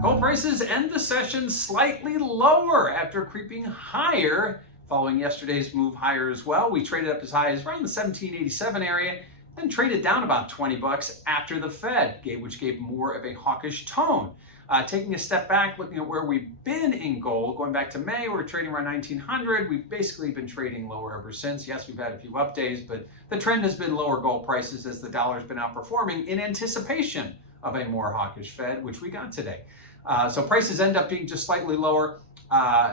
Gold prices end the session slightly lower after creeping higher following yesterday's move higher as well. We traded up as high as around the 1787 area, then traded down about 20 bucks after the Fed, which gave more of a hawkish tone. Taking a step back, looking at where we've been in gold, going back to May, we're trading around 1900. We've basically been trading lower ever since. Yes, we've had a few up days, but the trend has been lower gold prices as the dollar's been outperforming in anticipation of a more hawkish Fed, which we got today. So prices end up being just slightly lower.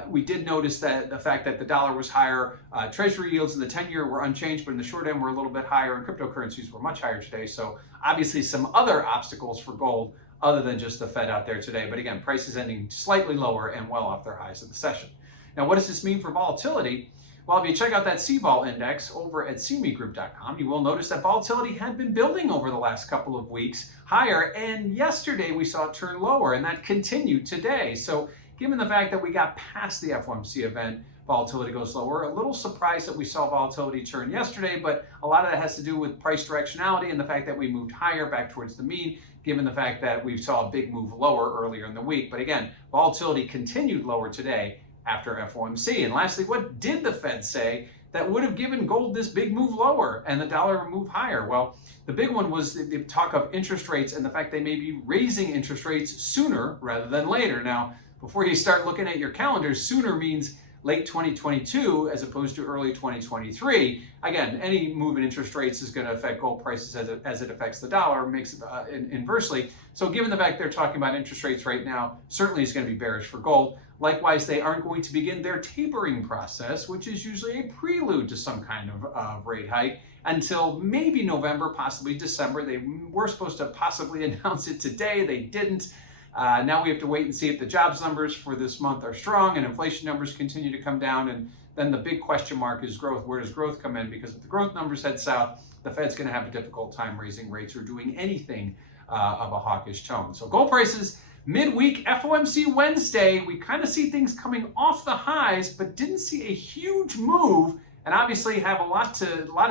We did notice that the fact that the dollar was higher, treasury yields in the 10-year were unchanged, but in the short end were a little bit higher, and cryptocurrencies were much higher today. So obviously some other obstacles for gold other than just the Fed out there today. But again, prices ending slightly lower and well off their highs of the session. Now, what does this mean for volatility? Well, if you check out that CVOL index over at cmegroup.com, you will notice that volatility had been building over the last couple of weeks higher, and yesterday we saw it turn lower, and that continued today. So given the fact that we got past the FOMC event, volatility goes lower. A little surprised that we saw volatility turn yesterday, but a lot of that has to do with price directionality and the fact that we moved higher back towards the mean, given the fact that we saw a big move lower earlier in the week. But again, volatility continued lower today after FOMC. And lastly, what did the Fed say that would have given gold this big move lower and the dollar move higher? Well, the big one was the talk of interest rates and the fact they may be raising interest rates sooner rather than later. Now, before you start looking at your calendars, sooner means late 2022 as opposed to early 2023. Again, any move in interest rates is going to affect gold prices as it affects the dollar, makes inversely. So given the fact they're talking about interest rates right now, certainly is going to be bearish for gold. Likewise, they aren't going to begin their tapering process, which is usually a prelude to some kind of rate hike, until maybe November, possibly December. They were supposed to possibly announce it today. They didn't. Now we have to wait and see if the jobs numbers for this month are strong and inflation numbers continue to come down. And then the big question mark is growth. Where does growth come in? Because if the growth numbers head south, the Fed's going to have a difficult time raising rates or doing anything of a hawkish tone. So gold prices, midweek FOMC Wednesday, we kind of see things coming off the highs, but didn't see a huge move. And obviously have a lot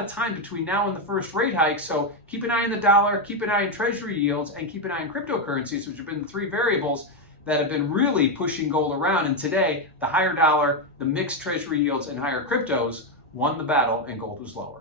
of time between now and the first rate hike. So keep an eye on the dollar, keep an eye on treasury yields, and keep an eye on cryptocurrencies, which have been the three variables that have been really pushing gold around. And today, the higher dollar, the mixed treasury yields, and higher cryptos won the battle, and gold was lower.